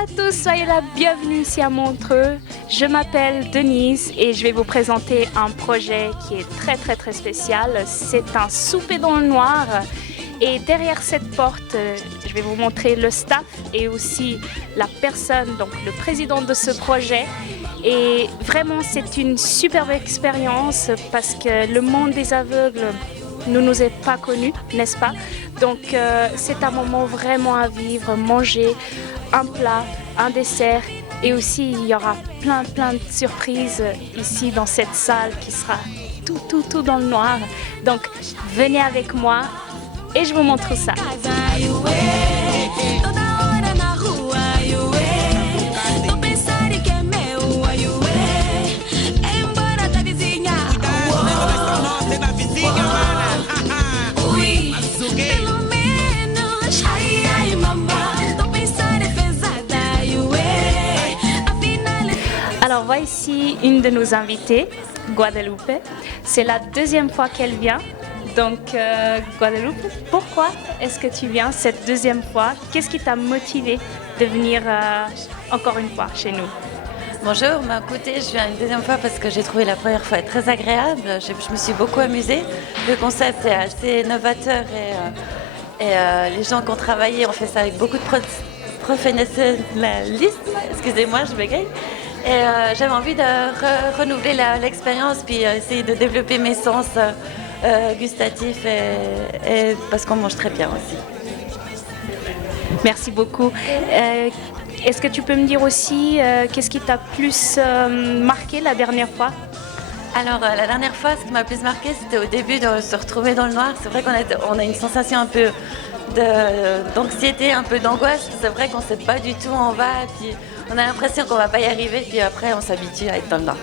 à tous, soyez la bienvenue ici à Montreux. Je m'appelle Denise et je vais vous présenter un projet qui est très spécial. C'est un souper dans le noir et derrière cette porte, je vais vous montrer le staff et aussi la personne, donc le président de ce projet. Et vraiment, c'est une superbe expérience parce que le monde des aveugles ne nous est pas connu, n'est-ce pas? Donc c'est un moment vraiment à vivre, manger un plat, un dessert et aussi il y aura plein de surprises ici dans cette salle qui sera tout dans le noir. Donc venez avec moi et je vous montre ça. Alors voici une de nos invitées, Guadalupe. C'est la deuxième fois qu'elle vient. Donc Guadalupe, pourquoi est-ce que tu viens cette deuxième fois? Qu'est-ce qui t'a motivé de venir encore une fois chez nous? Bonjour, écoutez, je viens une deuxième fois parce que j'ai trouvé la première fois très agréable. Je me suis beaucoup amusée. Le concept est assez novateur et les gens qui ont travaillé ont fait ça avec beaucoup de professionnalisme. Excusez-moi, je bégaye. Et j'avais envie de renouveler l'expérience puis essayer de développer mes sens gustatifs et parce qu'on mange très bien aussi. Merci beaucoup. Est-ce que tu peux me dire aussi qu'est-ce qui t'a plus marqué la dernière fois? Alors la dernière fois, ce qui m'a plus marqué, c'était au début de se retrouver dans le noir. C'est vrai qu'on a une sensation un peu d'anxiété, un peu d'angoisse. C'est vrai qu'on ne sait pas du tout où on va, puis on a l'impression qu'on ne va pas y arriver, puis après on s'habitue à être dans le noir.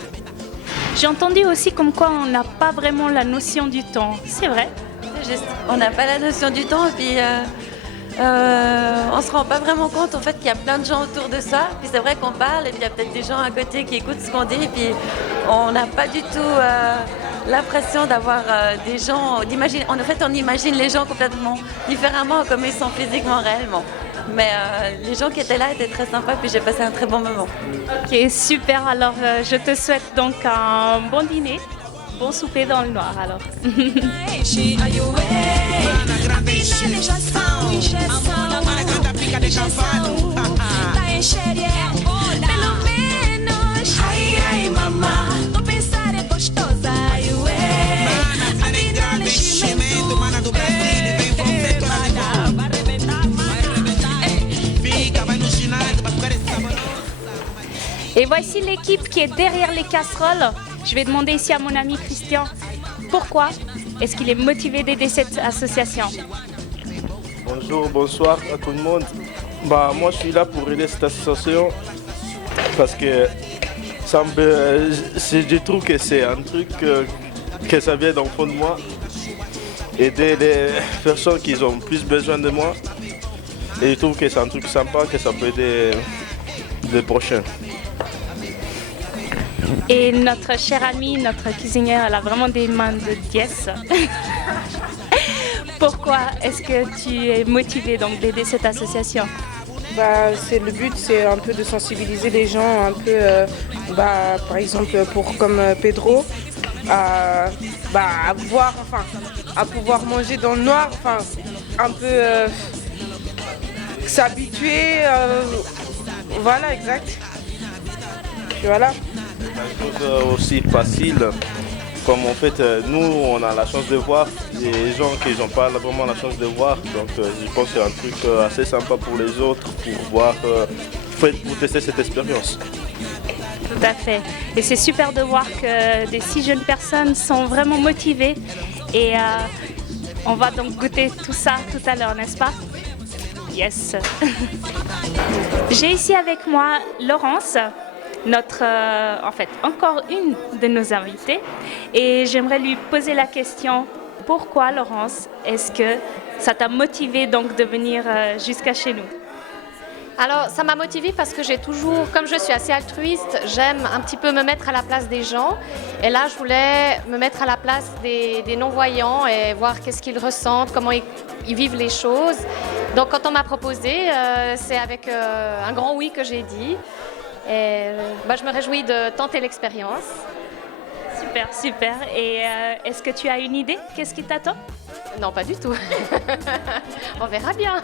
J'ai entendu aussi comme quoi on n'a pas vraiment la notion du temps. C'est vrai? C'est juste, on n'a pas la notion du temps, puis on se rend pas vraiment compte en fait qu'il y a plein de gens autour de ça. Puis c'est vrai qu'on parle et puis il y a peut-être des gens à côté qui écoutent ce qu'on dit. Et puis on n'a pas du tout l'impression d'avoir des gens. En fait, on imagine les gens complètement différemment comme ils sont physiquement réellement. Mais les gens qui étaient là étaient très sympas. Puis j'ai passé un très bon moment. Ok, super. Alors je te souhaite donc un bon dîner. Bon souper dans le noir alors. Et voici l'équipe qui est derrière les casseroles. Je vais demander ici à mon ami Christian, pourquoi est-ce qu'il est motivé d'aider cette association? Bonjour, bonsoir à tout le monde. Moi, je suis là pour aider cette association parce que je trouve que c'est un truc que ça vient dans le fond de moi. Aider les personnes qui ont plus besoin de moi. Et je trouve que c'est un truc sympa, que ça peut aider les prochains. Et notre chère amie, notre cuisinière, elle a vraiment des mains de dièse. Pourquoi est-ce que tu es motivée donc d'aider cette association? Le but, c'est un peu de sensibiliser les gens, un peu, par exemple, comme Pedro, à pouvoir manger dans le noir, un peu s'habituer, voilà, exact. Puis voilà. C'est une chose aussi facile, comme en fait nous on a la chance de voir des gens qui n'ont pas vraiment la chance de voir, donc je pense que c'est un truc assez sympa pour les autres, pour tester cette expérience. Tout à fait. Et c'est super de voir que des si jeunes personnes sont vraiment motivées et on va donc goûter tout ça tout à l'heure, n'est-ce pas? Yes. J'ai ici avec moi Laurence. Encore une de nos invitées. Et j'aimerais lui poser la question, pourquoi Laurence, est-ce que ça t'a motivé donc de venir jusqu'à chez nous? Alors, ça m'a motivée parce que j'ai toujours, comme je suis assez altruiste, j'aime un petit peu me mettre à la place des gens. Et là, je voulais me mettre à la place des non-voyants et voir qu'est-ce qu'ils ressentent, comment ils vivent les choses. Donc, quand on m'a proposé, c'est avec un grand oui que j'ai dit. Et je me réjouis de tenter l'expérience. Super, super. Et est-ce que tu as une idée? Qu'est-ce qui t'attend? Non, pas du tout. On verra bien.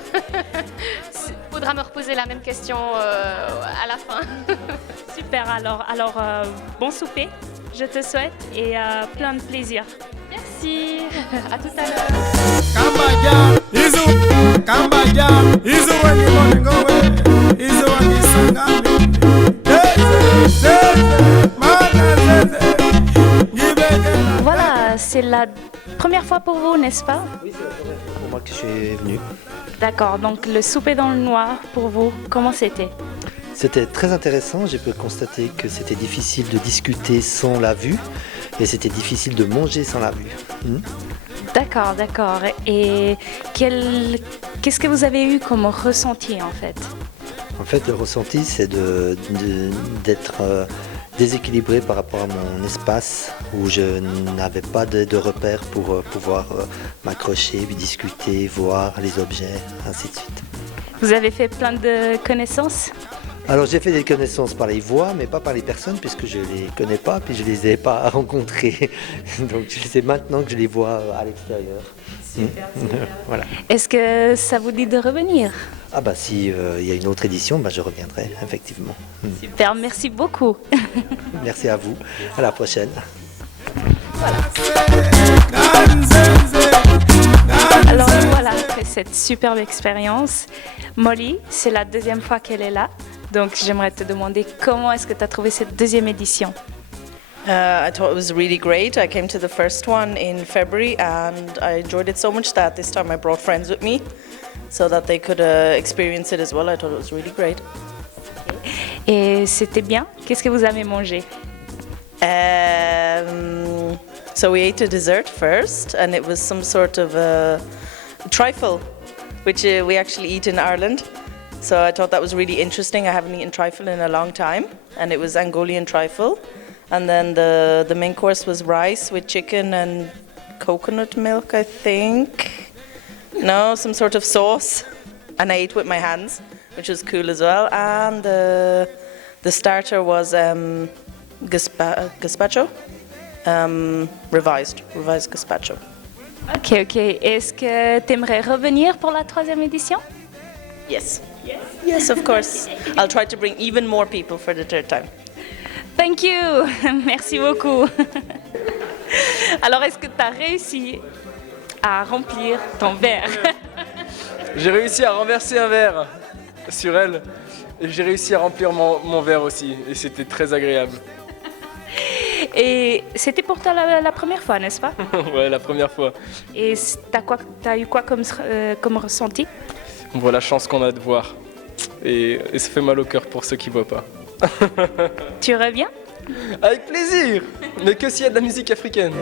Faudra me reposer la même question à la fin. Super, alors bon souper, je te souhaite, et plein de plaisir. Merci. À tout à l'heure. Voilà, c'est la première fois pour vous, n'est-ce pas? Oui, c'est la première fois pour moi que je suis venu. D'accord, donc le souper dans le noir, pour vous, comment c'était? C'était très intéressant. J'ai pu constater que c'était difficile de discuter sans la vue et c'était difficile de manger sans la vue. D'accord, d'accord. Et qu'est-ce que vous avez eu comme ressenti en fait? En fait, le ressenti, c'est d'être déséquilibré par rapport à mon espace où je n'avais pas de repères pour pouvoir m'accrocher, discuter, voir les objets, ainsi de suite. Vous avez fait plein de connaissances? Alors j'ai fait des connaissances par les voix, mais pas par les personnes, puisque je les connais pas, puis je les ai pas rencontrées. Donc c'est maintenant que je les vois à l'extérieur. Super, super. Voilà. Est-ce que ça vous dit de revenir? Ah bah si il y a une autre édition, je reviendrai, effectivement. Super, merci beaucoup. Merci à vous, à la prochaine. Alors voilà, après cette superbe expérience, Molly, c'est la deuxième fois qu'elle est là. Donc j'aimerais te demander comment est-ce que tu as trouvé cette deuxième édition? I thought it was really great. I came to the first one in February and I enjoyed it so much that this time I brought friends with me so that they could experience it as well. I thought it was really great. Et c'était bien? Qu'est-ce que vous avez mangé? So we ate a dessert first and it was some sort of trifle, which we actually eat in Ireland. So I thought that was really interesting. I haven't eaten trifle in a long time and it was Angolian trifle. And then the main course was rice with chicken and coconut milk, I think. No, some sort of sauce. And I ate with my hands, which was cool as well. And the starter was gazpacho, revised gazpacho. Ok, ok. Est-ce que tu aimerais revenir pour la troisième édition? Yes. Yes, of course. I'll try to bring even more people for the third time. Thank you. Merci beaucoup. Alors, est-ce que tu as réussi à remplir ton verre? J'ai réussi à renverser un verre sur elle et j'ai réussi à remplir mon verre aussi et c'était très agréable. Et c'était pour toi la première fois, n'est-ce pas? Ouais, la première fois. Et t'as eu quoi comme ressenti? On voit la chance qu'on a de voir et ça fait mal au cœur pour ceux qui ne voient pas. Tu reviens? Avec plaisir, mais que s'il y a de la musique africaine.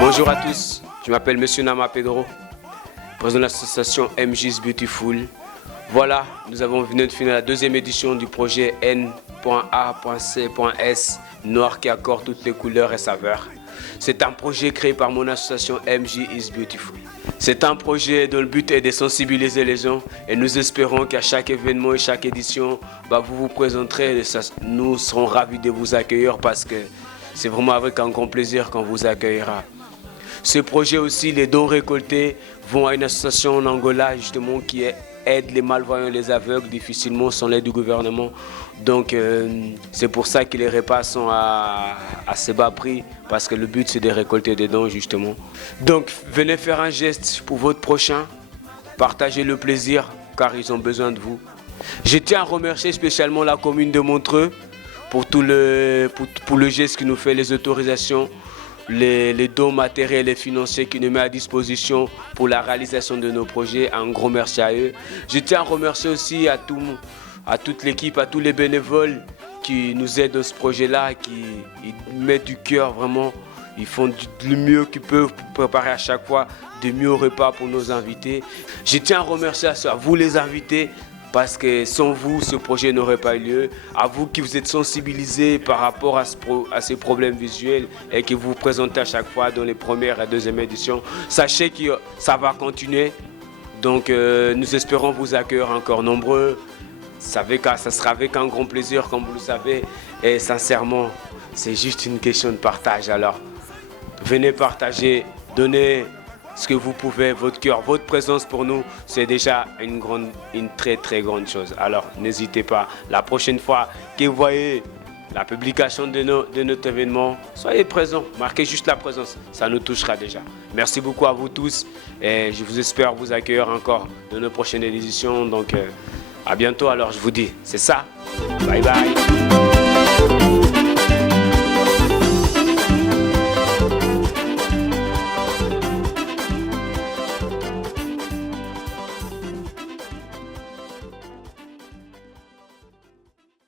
Bonjour à tous, je m'appelle Monsieur Nama Pedro, président de l'association MJ's Beautiful. Voilà, nous venons de finir la deuxième édition du projet N.A.C.S, noir qui accorde toutes les couleurs et saveurs. C'est un projet créé par mon association MJ is Beautiful. C'est un projet dont le but est de sensibiliser les gens et nous espérons qu'à chaque événement et chaque édition, vous vous présenterez et nous serons ravis de vous accueillir parce que c'est vraiment avec un grand plaisir qu'on vous accueillera. Ce projet aussi, les dons récoltés vont à une association en Angola justement qui aide les malvoyants et les aveugles difficilement sans l'aide du gouvernement. Donc c'est pour ça que les repas sont à assez bas prix parce que le but c'est de récolter des dons justement. Donc venez faire un geste pour votre prochain, partagez le plaisir car ils ont besoin de vous. Je tiens à remercier spécialement la commune de Montreux pour le geste qui nous fait, les autorisations, les dons matériels et financiers qui nous met à disposition pour la réalisation de nos projets. Un gros merci à eux. Je tiens à remercier aussi à toute l'équipe, à tous les bénévoles qui nous aident dans ce projet-là, qui mettent du cœur vraiment. Ils font le mieux qu'ils peuvent pour préparer à chaque fois de mieux repas pour nos invités. Je tiens à remercier à vous les invités parce que sans vous, ce projet n'aurait pas eu lieu. À vous qui vous êtes sensibilisés par rapport à ces problèmes visuels et que vous vous présentez à chaque fois dans les premières et deuxièmes éditions. Sachez que ça va continuer. Donc nous espérons vous accueillir encore nombreux. Ça sera avec un grand plaisir, comme vous le savez. Et sincèrement, c'est juste une question de partage. Alors, venez partager, donnez ce que vous pouvez, votre cœur, votre présence pour nous, c'est déjà une très très grande chose. Alors, n'hésitez pas. La prochaine fois que vous voyez la publication de notre événement, soyez présents, marquez juste la présence, ça nous touchera déjà. Merci beaucoup à vous tous et je vous espère vous accueillir encore dans nos prochaines éditions. Donc, à bientôt. Alors, je vous dis, c'est ça. Bye bye.